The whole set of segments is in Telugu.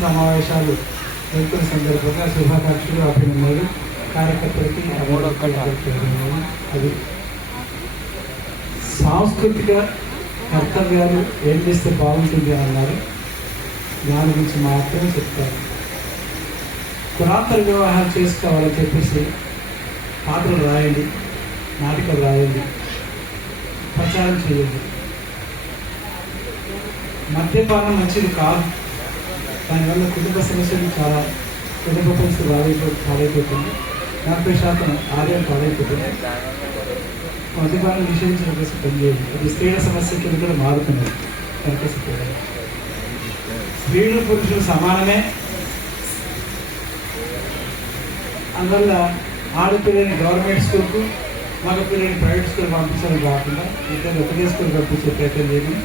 సమావేశాలు వెళ్తున్న సందర్భంగా శుభాకాంక్షలు అభినందనలు. కార్యకర్తలకి. అది సాంస్కృతిక కర్తవ్యాలు ఏం చేస్తే బాగుంటుంది అని అన్నారు. దాని గురించి మాత్రమే చెప్తారు కులాంతర వివాహాలు చేసుకోవాలని చెప్పేసి పాటలు రాయండి నాటకాలు రాయండి ప్రచారం చేయండి. మద్యపానం మంచిది కాదు. దానివల్ల కుటుంబ సమస్యలు చాలా కుటుంబ పరిస్థితులు పాడైపో పాడైపోతుంది నలభై శాతం ఆదాయం పాడైపోతుంది మద్యపానం నిషేధించిన కోసం పనిచేయండి అది స్త్రీల సమస్య కింద కూడా మారుతుంది. స్త్రీలు పురుషులు సమానమే. అందువల్ల ఆడపిల్లని గవర్నమెంట్ స్కూల్కు మగ పిల్లని ప్రైవేట్ స్కూల్ పంపించడం కాకుండా ఇద్దరు ఒకటే స్కూల్ పంపించే ప్రయత్నం చేయడం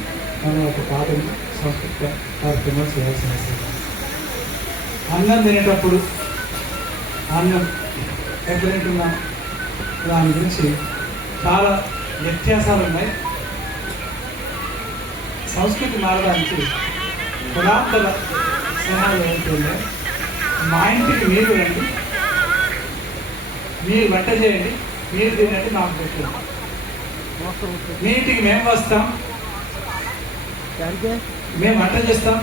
మనం ఒక పాటను సంస్కృత కార్యక్రమాలు చేయాల్సిన అవసరం అన్నం తినేటప్పుడు అన్నం ఎక్కడ తింటున్నాం దాని గురించి చాలా వ్యత్యాసాలు ఉన్నాయి. సంస్కృతి మారడానికి పురాతన స్నేహాలు ఏంటంటే మా ఇంటికి మీరు రండి. మీరు వంట చేయండి. మీరు తినండి నాకు పెట్టండి. మీ ఇంటికి మేము వస్తాం. మేము వంట చేస్తాం.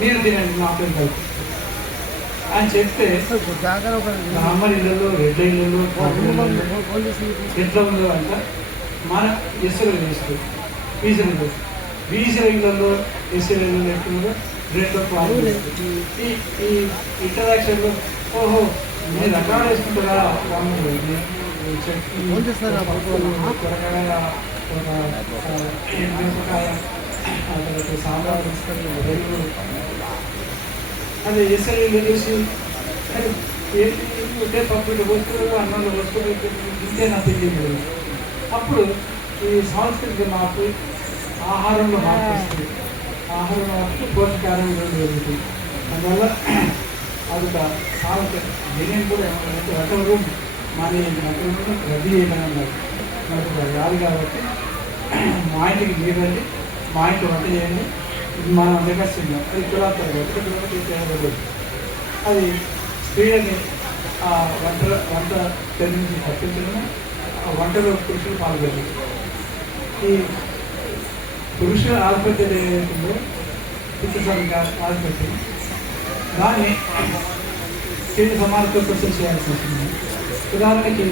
మీరు తినండి మా కలిపి అని చెప్తే బ్రాహ్మణ ఇళ్ళలో రెడ్డ ఇళ్ళలో ఎట్లా ఉందో అంట మన ఎస్సులు వేస్తూ బీసీలు బీసీల ఇళ్ళల్లో ఎస్సీల ఇళ్ళలో ఎట్లుందో రెండో పాలు ఈ ఈ ఇంటరాక్షన్లో ఓహో మీరు రకాలు వేసుకుంటారా వాములు, ఈ చట్నీ, ఫోన్ చేస్తారా? పప్పులు, కూరగాయ ఒక, ఆ, మిరపకాయ సాంబార్ పెరుగు అది చూసి "అరే, ఏంటి పప్పు ఇట్లా పోసుకోరు అన్నంలో పోసుకోరు ఇంతే నా తెలియదు. అప్పుడు ఈ సాంస్కృతిక మార్పు ఆహారంలో మార్పు వస్తుంది. ఆహారం మార్పు పోషకాహారం రెండు జరుగుతుంది అందువల్ల అదొక సాగుత నేను కూడా ఏమంటే ఒక రూమ్ మాని రద్దీ చేయమని అన్నారు. అది రాదు కాబట్టి మా ఇంటికి మీరండి మా ఇంటి వంట చేయండి. మనం నివసిస్తున్నాం అది కులాతారు ఒకటి ఒకటి చేయబడదు అది స్త్రీలని ఆ వంట వంట తెరి నుంచి తప్పించడం ఆ వంటలో పురుషులు పాల్గొన్నారు. ఈ పురుషుల ఆధిపత్యం ఏదైతుందో పురుషుల ఆధిపత్యం. దాన్ని స్త్రీలు సమానత్వ కోసం చేయాల్సి వస్తుంది. ఉదాహరణకి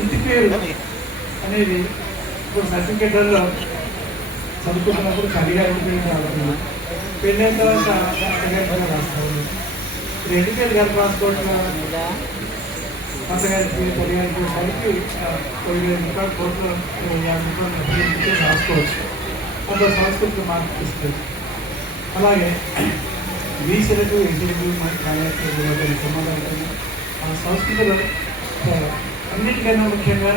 ఇంటి పేరు అనేది ఇప్పుడు సర్టిఫికేట్లలో చదువుకున్నప్పుడు సరిగా ఇంటి పేరు రావాలి పెళ్ళైన తర్వాత అత్తగారి రాస్తారు ఇప్పుడు ఇంటి పేరు గారు రాసుకోవడం అత్తగారికి తల్లిగారికి కలిపి తొమ్మిది వేల రూపాయలు కోట్లు యాభై రూపాయలు అభివృద్ధికి రాసుకోవచ్చు అందులో సంస్కృతి మార్పు తీసుకోవచ్చు అలాగే బీసీలకు ఎస్సీలకు మధ్య సంబంధాలు ఆ సంస్కృతిలో ఆ, అన్నిటికన్నా ముఖ్యంగా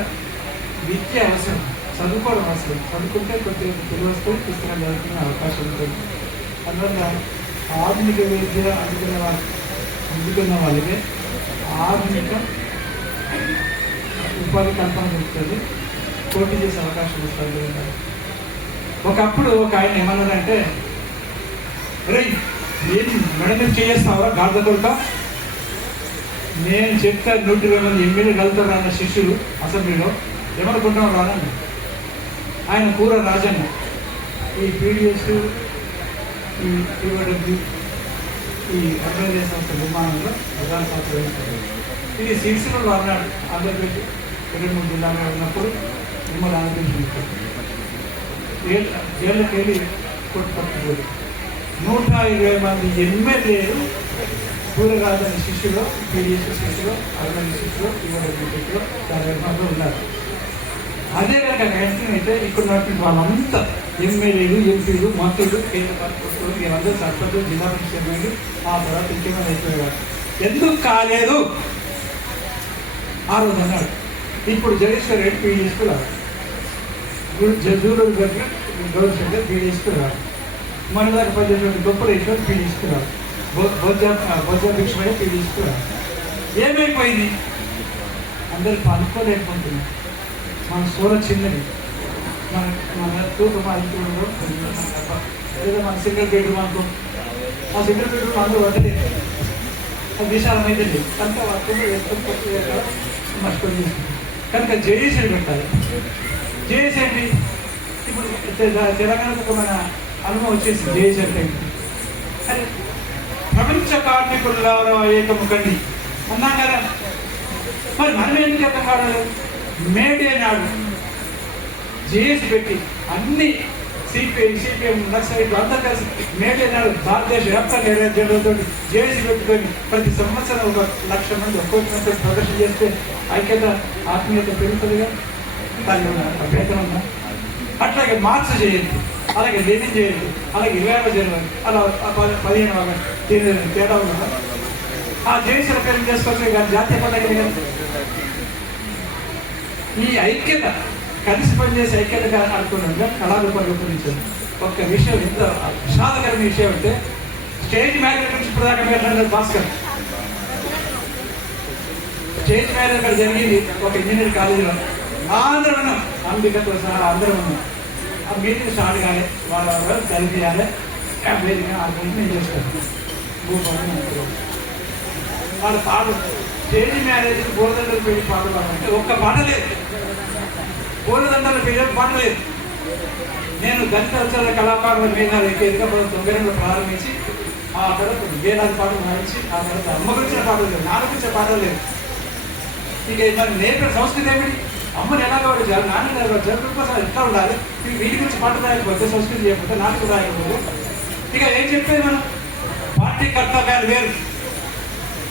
విద్య అవసరం చదువుకోవడం అవసరం చదువుకుంటే కొద్దిగా తెలుగు వస్తుంది పుస్తకం చదువుకునే అవకాశం ఉంటుంది. అందువల్ల ఆధునిక విద్య అందుకునే వాళ్ళు అందుకున్న వాళ్ళకే ఆధునిక ఉపాధి కల్పన దొరుకుతుంది. పోటీ చేసే అవకాశం వస్తుంది. ఒకప్పుడు ఒక ఆయన ఏమన్నారంటే రే ఏం మేడం చేస్తావా గాడిద కొడుక? నేను చెప్తా నూట ఇరవై మంది ఎమ్మెల్యే కలుగుతారు అన్న శిష్యుడు అసెంబ్లీలో ఏమనుకుంటున్నావు రానండి ఆయన కూర రాజన్న. ఈ పీడిఎస్ ఈ పీఓడబ్ల్యూ ఈ ఆర్గనైజేషన్ సంస్థ నిర్మాణంలో ప్రధాన పాత్ర ఇది సిరిసిలో అన్నాడు ఆంధ్రప్రదేశ్ రెండు మూడు జిల్లాలో ఉన్నప్పుడు మిమ్మల్ని ఆంధ్రప్రదేశ్ జైళ్ళకి వెళ్ళి కొట్టుపట్టుకోడు నూట ఇరవై మంది ఎమ్మెల్యేలు సూర్యరాజని శిష్యులు పీడిఎస్ శిష్యులు అరవై శిష్యులు ఇరవై శిష్యులు దాని నిర్మాణంలో ఉన్నారు. అదే కనుక ర్యాంకింగ్ అయితే ఇక్కడ ఉన్నటువంటి వాళ్ళంతా ఎమ్మెల్యేలు ఎంపీలు మంత్రులు కేంద్ర పరిస్థితులు వీళ్ళందరూ సర్పంచ్ జిల్లా పరిషత్ చైర్మన్లు ఆ తర్వాత ఇంకేమైనా అయిపోయారు ఎందుకు కాలేదు? ఆ రోజు అన్నాడు. ఇప్పుడు జగేశ్వర్ రెడ్డి పీడిఎస్కు రాడు జూలూరు దగ్గర గౌరవ శంకర్ పీడిఎస్కు రాడు మన దగ్గర పనిచేసినటువంటి గొప్పలేశ్వర్ పీడిఎస్కు రాడు బొజ్జ బొజ్జ భిక్షమయ్య పీడిఎస్కు రాడు ఏమైపోయింది? అందరు పనుకోలేకపోతున్నారు మన సోర చిన్నది. మన మన తూపు మా ఇంట్లో లేదా మన సింగిల్ బెడ్రూమ్ అనుకో. ఆ సింగిల్ బెడ్రూమ్ అందరూ పట్టలేదు అది విశాలమైతే లేదు కనుక వాటిని వేసుకొని మర్చిపోయి కనుక జేఏసీ పెట్టాలి. జేఏసీ ఏంటి ఇప్పుడు తె- తెలంగాణకు ఒక మన అనుభవం వచ్చేసి జేఏసీ అంటే. ఏంటి? అరే ప్రపంచ కార్మికులారా ఏకముఖండి అన్నాం కదా. మరి మనం ఎందుకు ఎక్కడ కావాలి మేడే నాడు జేఏసీ పెట్టి అన్ని సిపిఐ సిపిఎం నక్సలైట్ అందరూ కలిసి మేడే నాడు భారతదేశ వ్యాప్తంగా ఇరవై జేసి జేఏసీ పెట్టుకొని ప్రతి సంవత్సరం ఒక లక్ష మంది ఒక్కొక్క ప్రదర్శన చేస్తే ఐక్యత ఆత్మీయత పెరుగుతుందిగా? దాని అభ్యంతరం ఉందా? అట్లాగే మార్చ్ చేయండి అలాగే లెనిన్ చేయండి అలాగే ఇరవై ఆరో జనవరి అలా పది- పదిహేను ఆగస్టు దీని తేడా ఉందా? ఆ జేఏసీ పేరు చేసుకోవచ్చు కానీ జాతీయ పండుగ ఈ ఐక్యత కలిసి పనిచేసే ఐక్యతగా అనుకున్నట్టుగా కళారూపాలు రూపొందించారు ఒక్క విషయం ఎంత విషాదకరమైన విషయం అంటే స్టేజ్ మ్యారేజ్ గురించి ప్రధాన దాకా భాస్కర్. స్టేజ్ మ్యారేజ్ అక్కడ జరిగింది ఒక ఇంజనీర్ కాలేజీలో. అందరం ఉన్నాం అంబికతో సహా అందరం ఉన్నాం ఆ మీటింగ్ స్టార్ట్ కాలే వాళ్ళ వాళ్ళు కలిపియాలి ఆ ఆర్గనైజ్ నేను చేస్తాను. వాళ్ళ పాటలు స్టేజ్ మ్యారేజ్ బోరదండలు పెళ్ళి పాట పాడాలంటే ఒక్క పాట లేదు. బోరదండలు పెళ్ళి పాట లేదు. నేను గణిత దళిత కళాకారుల మేఘాలు తొంభై తొమ్మిదిలో ప్రారంభించి ఆ తర్వాత వేలాది పాటలు పాడించి ఆ తర్వాత అమ్మ గురించిన పాటలు లేవు నాన్న గురించిన పాటలు లేవు. ఇక మరి నేర్పిన సంస్కృతి ఏమిటి? అమ్మని ఎలా కావాలి నాన్న ఎలా కావాలి కోసం ఎట్లా ఉండాలి? ఇక వీటి గురించి పాట రాయకపోతే సంస్కృతి చేయకపోతే నాన్నకు రాయకపోతే ఇక ఏం చెప్పేది మనం? పార్టీ కర్తవ్యాలు వేరు.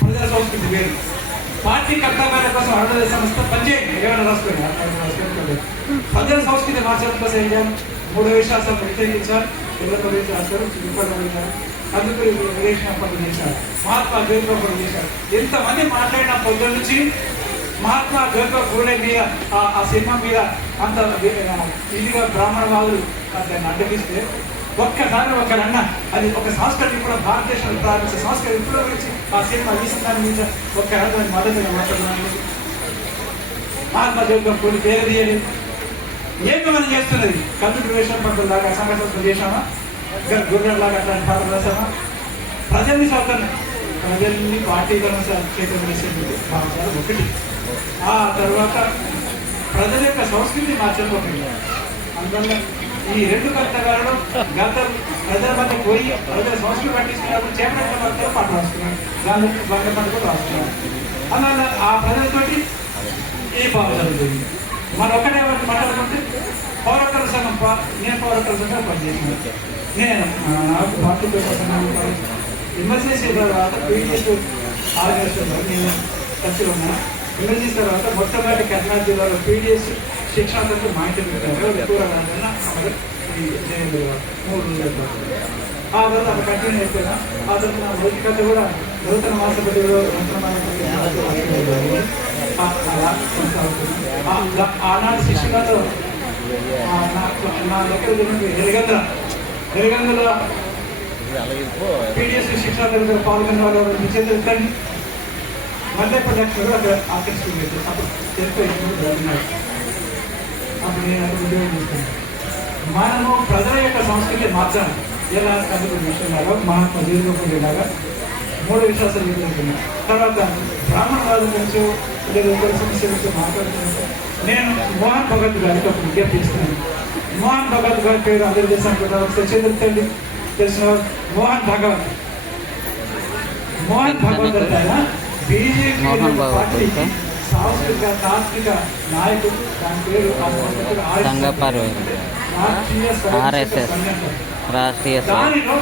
ప్రజల సంస్కృతి వేరు. పార్టీ కర్తవ్యాల కోసం అరుణోదయ సంస్థ పనిచేయండి. ఏమైనా రాసుకోండి. పద్దెనిమిది సంస్కృతి మార్చడం కోసం ఏం చేయాలి మూడు విశ్వాసాలు ప్రత్యేకించాలి పిల్లల గురించి ఇబ్బంది అందుకు విదేశీ పనులు చేశారు. మహాత్మా జ్యోతిబా కూడా చేశారు. ఎంతమంది మాట్లాడిన పొద్దు నుంచి మహాత్మా జ్యోతిబా గురుడే మీద ఆ- సినిమా మీద అంత ఇదిగా బ్రాహ్మణ బ్రాహ్మణవాదులు దాన్ని అడ్డగిస్తే ఒక్కసారి ఒకరన్న అది ఒక సంస్కరణ ఇప్పుడు భారతదేశంలో ప్రారంభించే సంస్కరణ ఇప్పుడు గురించి ఆ సినిమా తీసిన దాని మీద ఒక్క రకమైన మొదటిగా మాట్లాడుతున్నాను. మహాత్మా కొన్ని పూలి పేరు తీయలేదు. ఏమి మనం చేస్తున్నది? కంప్యూటర్ వేషం పట్ల దాకా సంఘటన సంస్థలు చేశామా? గుర్రం లాగా అట్లాంటి పాటలు రాసామా ప్రజల్ని చదువుతాను ప్రజల్ని పార్టీకరణ చేయడం భావించాలి ఒకటి. ఆ తర్వాత ప్రజల యొక్క సంస్కృతి మార్చకపోతుంది అందువల్ల ఈ రెండు కర్తవ్యాలను గత ప్రజల మధ్య పోయి ప్రజల సమస్యలు పట్టించుకున్నప్పుడు చేపట్టిన భక్తులు పాట రాస్తున్నారు. దాని బంగ పంట కూడా రాస్తున్నారు. అలా ఆ ప్రజలతోటి ఏ భావం జరుగుతుంది. మన ఒకటే ఒకటి మాట్లాడుకుంటే పౌరకర సంఘం నేను పౌరకర సంఘం పనిచేసిన నేను నాకు పార్టీతో ఎమర్జెన్సీ చేసిన తర్వాత పీడిఎస్ ఆర్గనైజేషన్ నేను టచ్లో ఉన్నాను. ఎమర్జెన్సీ తర్వాత మొట్టమొదటి కర్ణాటక జిల్లాలో పీడిఎస్ శిక్షణ తరఫు మా ఇంటి పెట్టారు ఎక్కువ కాకుండా అమలు ఈ జయంతి గారు. మూడు రోజుల పాటు. ఆ తర్వాత అక్కడ శిక్షణలో నా దగ్గర పీడిఎస్ శిక్షణ పాల్గొన్న వాళ్ళు విజేతలు కానీ అక్కడ ఆకర్షిస్తుంది అప్పుడు జరుగుతున్నాడు అప్పుడు నేను అక్కడ ఉద్యోగం చేస్తాను మనము ప్రజల యొక్క సంస్కృతి మార్చాలి ఎలా అందుకు విషయంలాగా మహాత్మా జీవితంలో లాగా మూడు విశ్వాసాలు ఎదుర్కొన్నాయి తర్వాత బ్రాహ్మణవాదం గురించి లేదా ఇతర సమస్యల గురించి మాట్లాడుతున్నట్టు నేను మోహన్ భగత్ గారికి ఒక విజ్ఞప్తి ఇస్తున్నాను మోహన్ భగత్ గారి పేరు అందరి దేశానికి చంద్రుతండి తెలిసిన వారు మోహన్ భగవత్ మోహన్ భగవత్ అంటే ఆయన బీజేపీ మోహన్ భగవత్ పార్టీకి అంటే? సాంస్కృతిక తాత్విక నాయకుడు దాని పేరు ఆ సంస్థ పేరు సంఘ పరివారం. రాష్ట్రీయ స్వయం RSS. సేవక్ సంఘం. రాష్ట్రీయ స్వ- దానిలో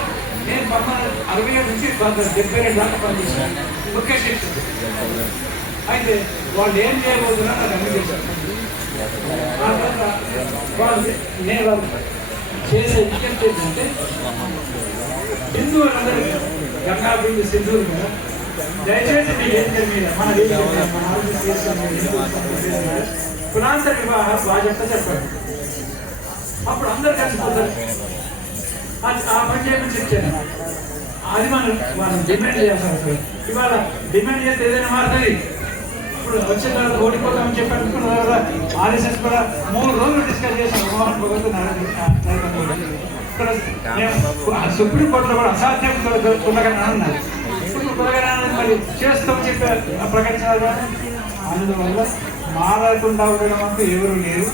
నేను పంతొమ్మిది అరవై ఏడు నుంచి పంతొమ్మిది డెబ్బై ఏడు దాకా పనిచేశాను ముఖ్య శిక్షకుడు అయితే వాళ్ళు ఏం చేయబోతున్నా నాకు అన్ని చేశారు ఆ తర్వాత వాళ్ళు నేను వాళ్ళు చేసే విజ్ఞప్తి ఏంటంటే హిందువులందరికీ గంగా బిందు సింధూరు మీద దయచేసి మీ వేదిక మీద మన కులాంతర వివాహం చెప్తా చెప్పండి. అప్పుడు అందరు కలిసిపోతారు ఆ పని చేయమని చెప్పాను. అది మనం మనం డిమాండ్ చేయాల్సిన. ఇవాళ డిమాండ్ చేస్తే ఏదైనా మారుతుంది? ఇప్పుడు వచ్చే తర్వాత ఓడిపోతామని చెప్పి అనుకున్నారు? కదా ఆర్ఎస్ఎస్ కూడా మూడు రోజులు డిస్కస్ చేశాం మోహన్ భగవత్ ఇక్కడ నేను సుప్రీం కోర్టులో కూడా అసాధ్యం కులగన అన్నారు. మరి చేస్తాం చెప్పారు. ప్రకటించారు అందువల్ల మారకుండా ఉండడం అంటూ ఎవరు లేరు.